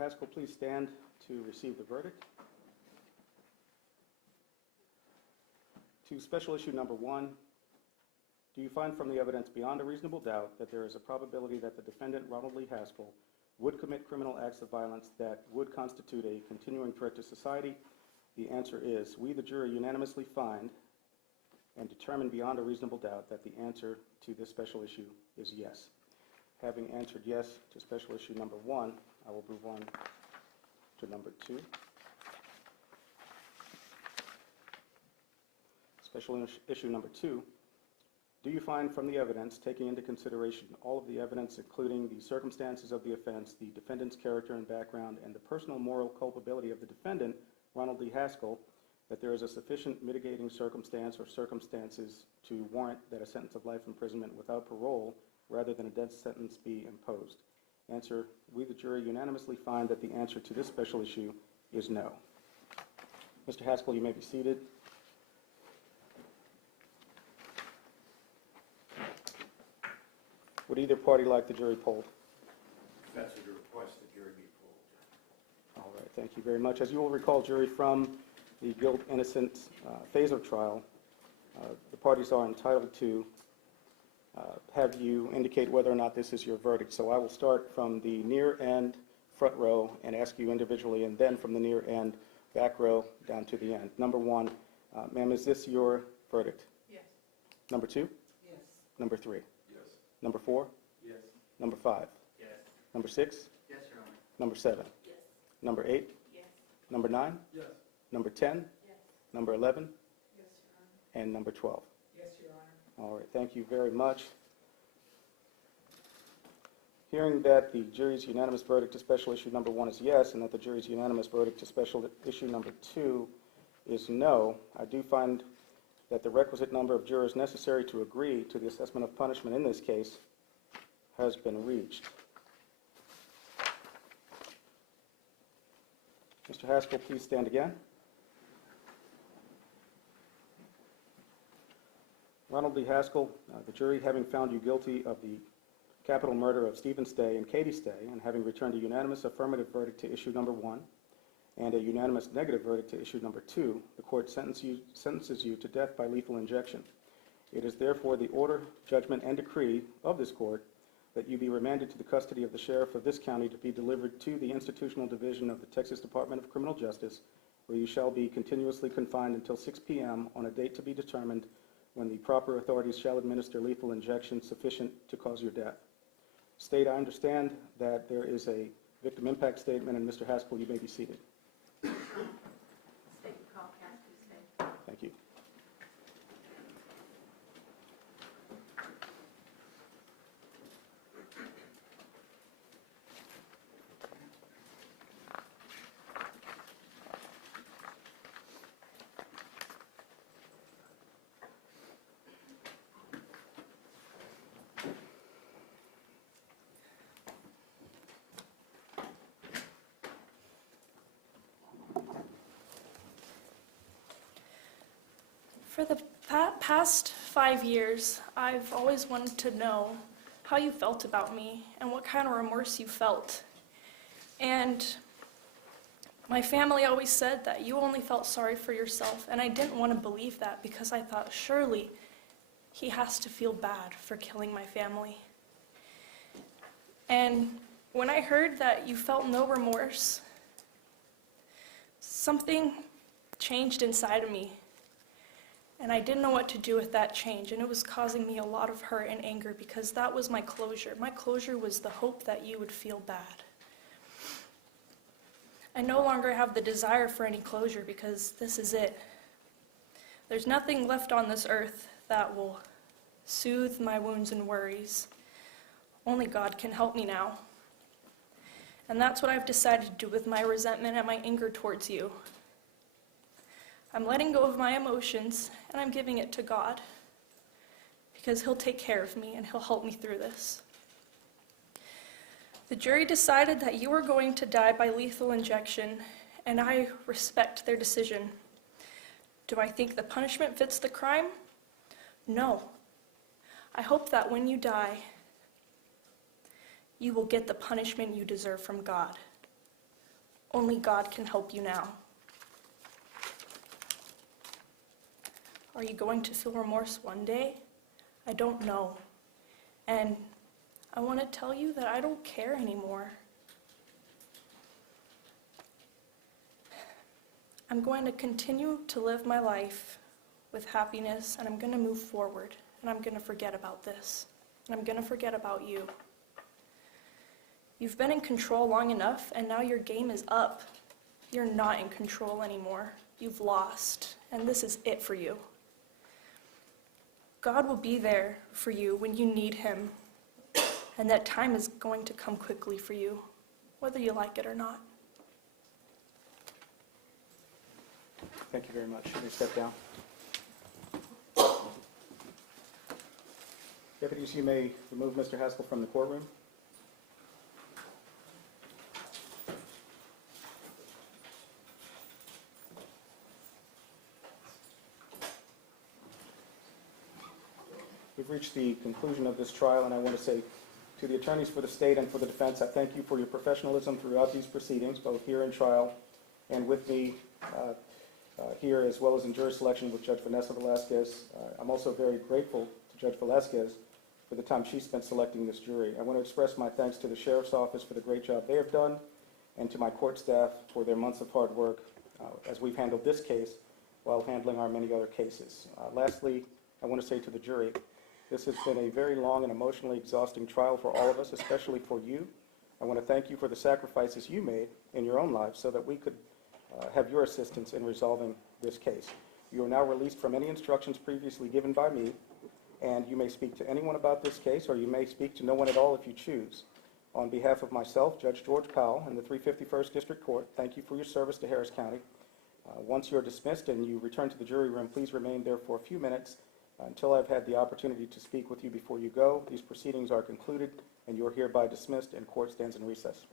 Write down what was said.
Haskell please stand to receive the verdict? To special issue number 1, do you find from the evidence beyond a reasonable doubt that there is a probability that the defendant, Ronald Lee Haskell, would commit criminal acts of violence that would constitute a continuing threat to society? The answer is, we, the jury, unanimously find and determine beyond a reasonable doubt that the answer to this special issue is yes. Having answered yes to special issue number 1, I will move on to number 2. Special issue number 2, do you find from the evidence, taking into consideration all of the evidence, including the circumstances of the offense, the defendant's character and background, and the personal moral culpability of the defendant, Ronald Lee Haskell, that there is a sufficient mitigating circumstance or circumstances to warrant that a sentence of life imprisonment without parole rather than a death sentence be imposed? Answer, we, the jury, unanimously find that the answer to this special issue is no. Mr. Haskell, you may be seated. Would either party like the jury polled? If that's your request, the jury be polled. All right, thank you very much. As you will recall, jury, from the guilt-innocence phase of trial, the parties are entitled to have you indicate whether or not this is your verdict. So I will start from the near end front row and ask you individually, and then from the near end back row down to the end. Number 1, ma'am, is this your verdict? Yes. Number 2? Yes. Number 3? Yes. Number 4? Yes. Number 5? Yes. Number 6? Yes, Your Honor. Number 7? Yes. Number 8? Yes. Number 9? Yes. Number 10? Yes. Number 11? Yes, Your Honor. And number 12. Yes, Your Honor. All right, thank you very much. Hearing that the jury's unanimous verdict to special issue number 1 is yes, and that the jury's unanimous verdict to special issue number 2 is no, I do find that the requisite number of jurors necessary to agree to the assessment of punishment in this case has been reached. Mr. Haskell, please stand again. Ronald Lee Haskell, the jury, having found you guilty of the capital murder of Stephen Stay and Katie Stay, and having returned a unanimous affirmative verdict to issue number 1 and a unanimous negative verdict to issue number 2, the court sentences you to death by lethal injection. It is therefore the order, judgment, and decree of this court that you be remanded to the custody of the sheriff of this county to be delivered to the institutional division of the Texas Department of Criminal Justice, where you shall be continuously confined until 6 p.m. on a date to be determined, when the proper authorities shall administer lethal injection sufficient to cause your death. State, I understand that there is a victim impact statement, and Mr. Haskell, you may be seated. State the call, Cassidy State. Thank you. For the past 5 years, I've always wanted to know how you felt about me and what kind of remorse you felt. And my family always said that you only felt sorry for yourself, and I didn't want to believe that because I thought, surely he has to feel bad for killing my family. And when I heard that you felt no remorse, something changed inside of me. And I didn't know what to do with that change, and it was causing me a lot of hurt and anger because that was my closure. My closure was the hope that you would feel bad. I no longer have the desire for any closure because this is it. There's nothing left on this earth that will soothe my wounds and worries. Only God can help me now. And that's what I've decided to do with my resentment and my anger towards you. I'm letting go of my emotions, and I'm giving it to God, because He'll take care of me and He'll help me through this. The jury decided that you were going to die by lethal injection, and I respect their decision. Do I think the punishment fits the crime? No. I hope that when you die, you will get the punishment you deserve from God. Only God can help you now. Are you going to feel remorse one day? I don't know. And I want to tell you that I don't care anymore. I'm going to continue to live my life with happiness, and I'm going to move forward, and I'm going to forget about this, and I'm going to forget about you. You've been in control long enough, and now your game is up. You're not in control anymore. You've lost, and this is it for you. God will be there for you when you need him, and that time is going to come quickly for you, whether you like it or not. Thank you very much. You may step down. Deputies, you may remove Mr. Haskell from the courtroom. We've reached the conclusion of this trial, and I want to say to the attorneys for the state and for the defense, I thank you for your professionalism throughout these proceedings, both here in trial and with me here, as well as in jury selection with Judge Vanessa Velasquez. I'm also very grateful to Judge Velasquez for the time she spent selecting this jury. I want to express my thanks to the Sheriff's Office for the great job they have done, and to my court staff for their months of hard work as we've handled this case while handling our many other cases. Lastly, I want to say to the jury, this has been a very long and emotionally exhausting trial for all of us, especially for you. I want to thank you for the sacrifices you made in your own lives so that we could have your assistance in resolving this case. You are now released from any instructions previously given by me, and you may speak to anyone about this case, or you may speak to no one at all if you choose. On behalf of myself, Judge George Powell, and the 351st District Court, thank you for your service to Harris County. Once you're dismissed and you return to the jury room, please remain there for a few minutes until I've had the opportunity to speak with you before you go. These proceedings are concluded, and you are hereby dismissed, and court stands in recess.